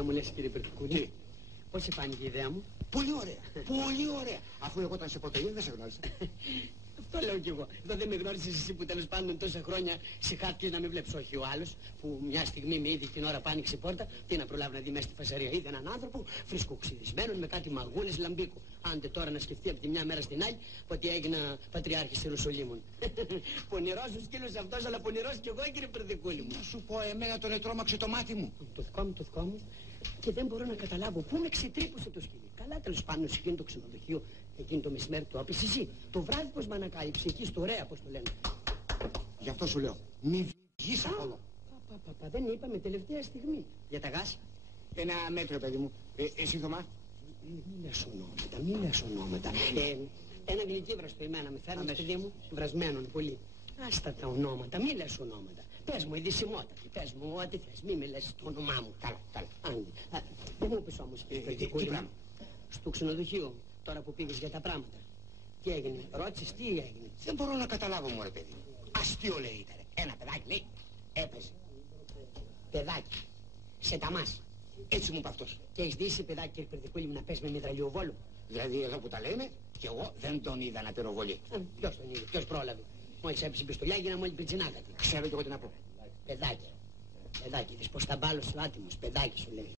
Να μου λες, κύριε Περτικούνη. Τι? Πώς σε φάνηκε η ιδέα μου? Πολύ ωραία, πολύ ωραία. Αφού εγώ όταν σε πρώτο είδα δεν σε γνώρισα. Αυτό λέω κι εγώ. Εδώ δεν με γνώρισες εσύ που τέλος πάντων τόσα χρόνια συχάθηκες να με βλέπεις, όχι ο άλλος που μια στιγμή με είδε την ώρα που άνοιξε η πόρτα. Τι να προλάβει να δει μέσα στη φασαρία. Είδε έναν άνθρωπο φρισκοξυρισμένον με κάτι μαγούλες λαμπίκου. Άντε τώρα να σκεφτεί από τη μια μέρα στην άλλη ότι έγινα πατριάρχης Ιερουσαλήμων. Πονηρός ο σκύλος αυτός, αλλά πονηρός κι εγώ, κύριε Περτικούνη μου. Να σου πω, εμένα τον ετρώμαξε το μάτι μου. Το δικό μου. Και δεν μπορώ να καταλάβω πού με ξετρύπωσε το σκυλί. Καλά, τέλος πάντων, σε εκείνο το ξενοδοχείο, εκείνο το μεσημέρι του άπησε εσύ. Το βράδυ πως με ανακάλυψε εκεί στο Ρέα, πώς το λένε. Γι' αυτό σου λέω, μη βγεις από εδώ. Δεν είπαμε τελευταία στιγμή. Για τα γάσια. Ένα μέτρο, παιδί μου. Εσύ, Θωμά. Μη λες ονόματα. Ένα γλυκύβρα στο εμένα με φέρνεις, παιδί μου, βρασμένον πολύ. Άστα τα ονόματα, μη λες ονόματα. Πες μου ειδησιμότατη, πες μου ό,τι θες, μη με λες το όνομά μου. Καλά. Δεν μου πεις όμως, κύριε Περτικούνη. Τι πράγμα? Στο ξενοδοχείο, τώρα που πήγες για τα πράγματα. Τι έγινε, ρώτησες τι έγινε? Δεν μπορώ να καταλάβω, μωρέ παιδί. Αστείο λέει ήταν. Ένα παιδάκι λέει, έπαιζε. Παιδάκι, σε ταμάς. Έτσι μου είπε αυτός. Και έχεις δει παιδάκι, κύριε Περτικούνη, μου να πες με μητραλιοβόλο? Δηλαδή εδώ που τα λέμε, κι εγώ δεν τον είδα να πυροβολεί. Ποιος τον είδε, ποιος πρόλαβε? Μόλις έπεισε πιστολιά, έγινα μόλις πριτσινάκα. Ξέρω κι εγώ τι να πω. Παιδάκι, δεις πως τα μπάλω άτιμος, παιδάκι σου λέει.